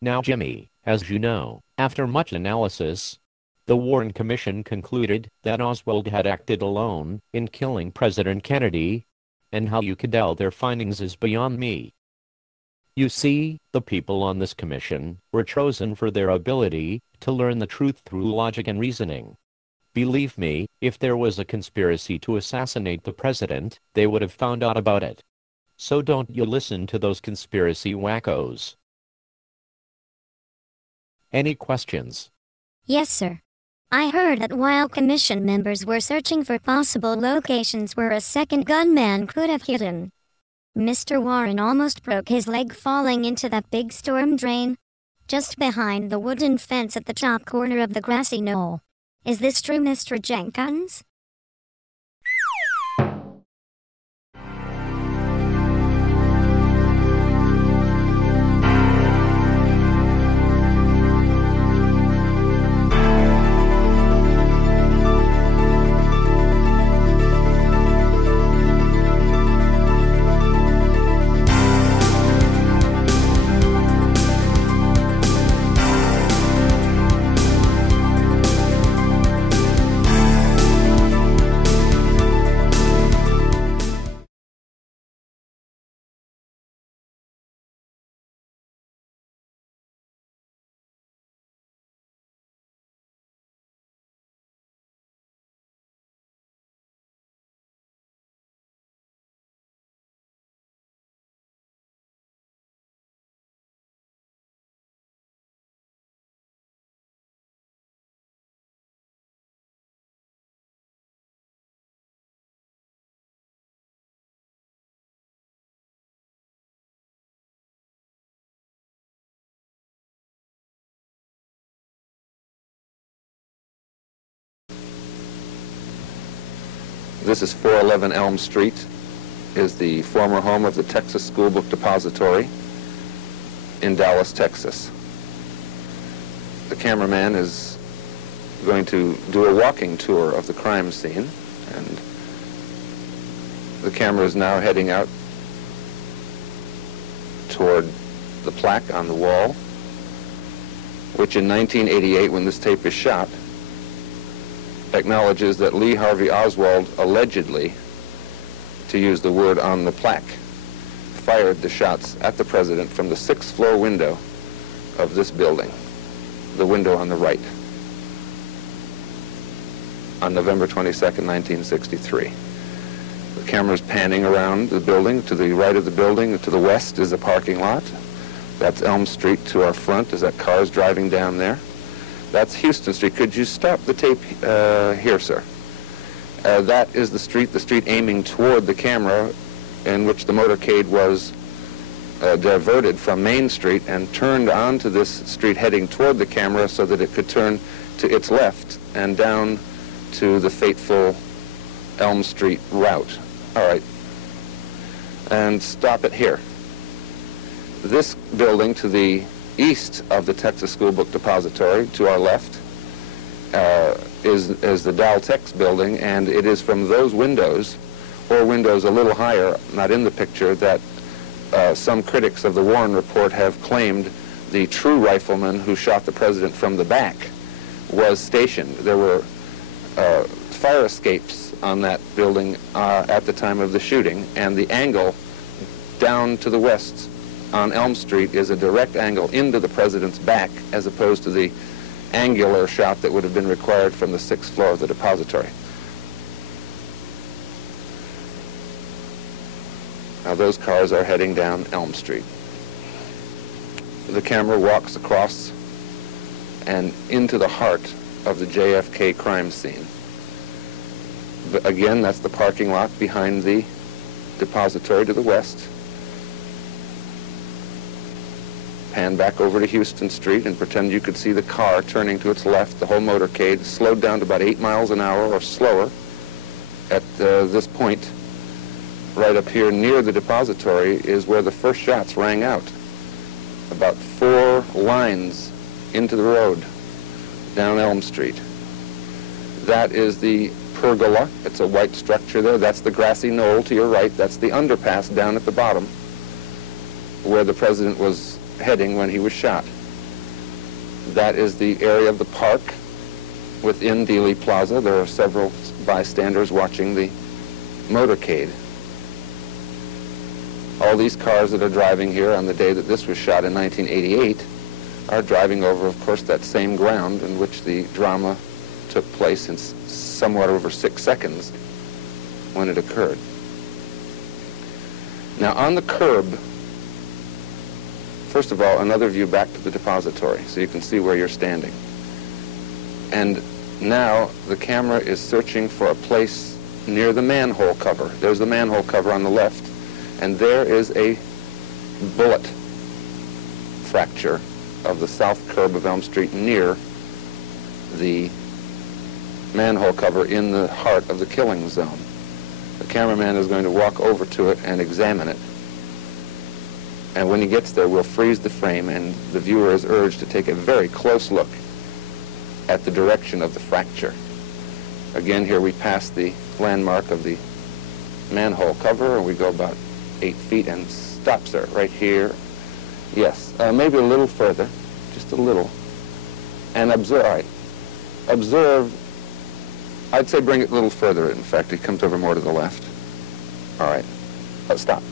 Now, Jimmy, as you know, after much analysis, the Warren Commission concluded that Oswald had acted alone in killing President Kennedy, and how you could doubt their findings is beyond me. You see, the people on this commission were chosen for their ability to learn the truth through logic and reasoning. Believe me, if there was a conspiracy to assassinate the president, they would have found out about it. So don't you listen to those conspiracy wackos. Any questions? Yes, sir. I heard that while commission members were searching for possible locations where a second gunman could have hidden, Mr. Warren almost broke his leg falling into that big storm drain, just behind the wooden fence at the top corner of the grassy knoll. Is this true, Mr. Jenkins? This is 411 Elm Street, is the former home of the Texas School Book Depository in Dallas, Texas. The cameraman is going to do a walking tour of the crime scene, and the camera is now heading out toward the plaque on the wall, which in 1988, when this tape is shot, acknowledges that Lee Harvey Oswald allegedly, to use the word on the plaque, fired the shots at the president from the 6th floor window of this building, the window on the right, on November 22nd, 1963. The camera's panning around the building. To the right of the building, to the west, is a parking lot. That's Elm Street. To our front is that car's driving down there. That's Houston Street. Could you stop the tape here, sir? That is the street aiming toward the camera, in which the motorcade was diverted from Main Street and turned onto this street heading toward the camera so that it could turn to its left and down to the fateful Elm Street route. All right. And stop it here. This building to the east of the Texas School Book Depository, to our left, is the Dow Tex building, and it is from those windows, or windows a little higher, not in the picture, that some critics of the Warren Report have claimed the true rifleman who shot the president from the back was stationed. There were fire escapes on that building at the time of the shooting, and the angle down to the west on Elm Street is a direct angle into the president's back, as opposed to the angular shot that would have been required from the 6th floor of the depository. Now those cars are heading down Elm Street. The camera walks across and into the heart of the JFK crime scene. But again, that's the parking lot behind the depository to the west. Pan back over to Houston Street and pretend you could see the car turning to its left. The whole motorcade slowed down to about 8 miles an hour or slower at this point. Right up here near the depository is where the first shots rang out. About 4 lines into the road down Elm Street. That is the pergola. It's a white structure there. That's the Grassy Knoll to your right. That's the underpass down at the bottom where the president was heading when he was shot. That is the area of the park within Dealey Plaza. There are several bystanders watching the motorcade. All these cars that are driving here on the day that this was shot in 1988 are driving over, of course, that same ground in which the drama took place in somewhat over 6 seconds when it occurred. Now, on the curb, first of all, another view back to the depository so you can see where you're standing. And now the camera is searching for a place near the manhole cover. There's the manhole cover on the left, and there is a bullet fracture of the south curb of Elm Street near the manhole cover in the heart of the killing zone. The cameraman is going to walk over to it and examine it. And when he gets there, we'll freeze the frame, and the viewer is urged to take a very close look at the direction of the fracture. Again, here we pass the landmark of the manhole cover, and we go about 8 feet and stops there, right here. Yes, maybe a little further, just a little. And observe, all right. Observe, I'd say bring it a little further, in fact. It comes over more to the left. All right, stop.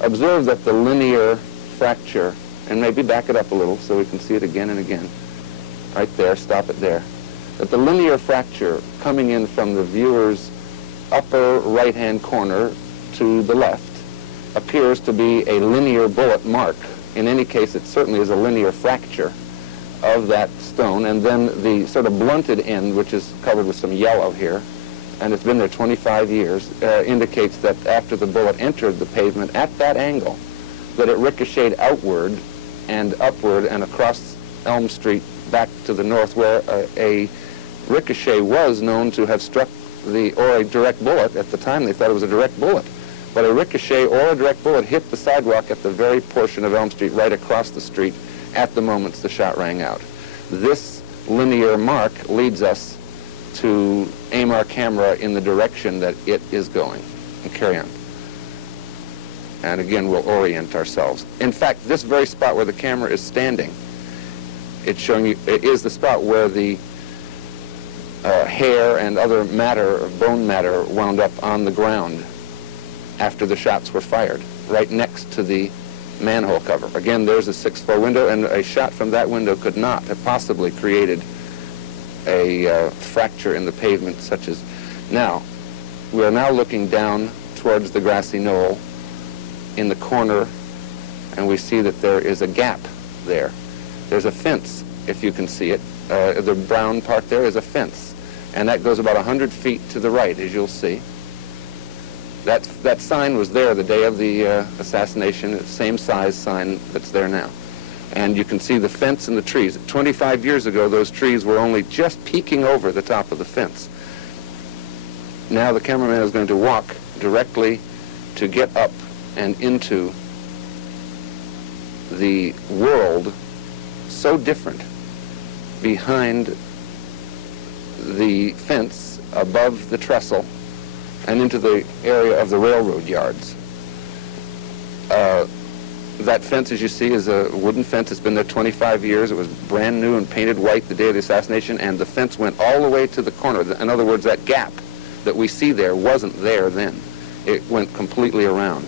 Observe that the linear fracture, and maybe back it up a little so we can see it again and again. Right there, stop it there. That the linear fracture coming in from the viewer's upper right-hand corner to the left appears to be a linear bullet mark. In any case, it certainly is a linear fracture of that stone, and then the sort of blunted end, which is covered with some yellow here, and it's been there 25 years, indicates that after the bullet entered the pavement at that angle, that it ricocheted outward and upward and across Elm Street back to the north, where a ricochet was known to have struck or a direct bullet. At the time, they thought it was a direct bullet. But a ricochet or a direct bullet hit the sidewalk at the very portion of Elm Street right across the street at the moment the shot rang out. This linear mark leads us to aim our camera in the direction that it is going and carry on. And again, we'll orient ourselves. In fact, this very spot where the camera is standing, it's showing you, it is the spot where the hair and other matter, bone matter, wound up on the ground after the shots were fired, right next to the manhole cover. Again, there's a 6-4 window, and a shot from that window could not have possibly created a fracture in the pavement such as now. We are now looking down towards the grassy knoll in the corner, and we see that there is a gap there. There's a fence, if you can see it. The brown part there is a fence, and that goes about 100 feet to the right, as you'll see. That sign was there the day of the assassination, same size sign that's there now. And you can see the fence and the trees. 25 years ago, those trees were only just peeking over the top of the fence. Now the cameraman is going to walk directly to get up and into the world so different behind the fence, above the trestle, and into the area of the railroad yards. That fence, as you see, is a wooden fence. It's been there 25 years. It was brand new and painted white the day of the assassination, and the fence went all the way to the corner. In other words, that gap that we see there wasn't there then. It went completely around.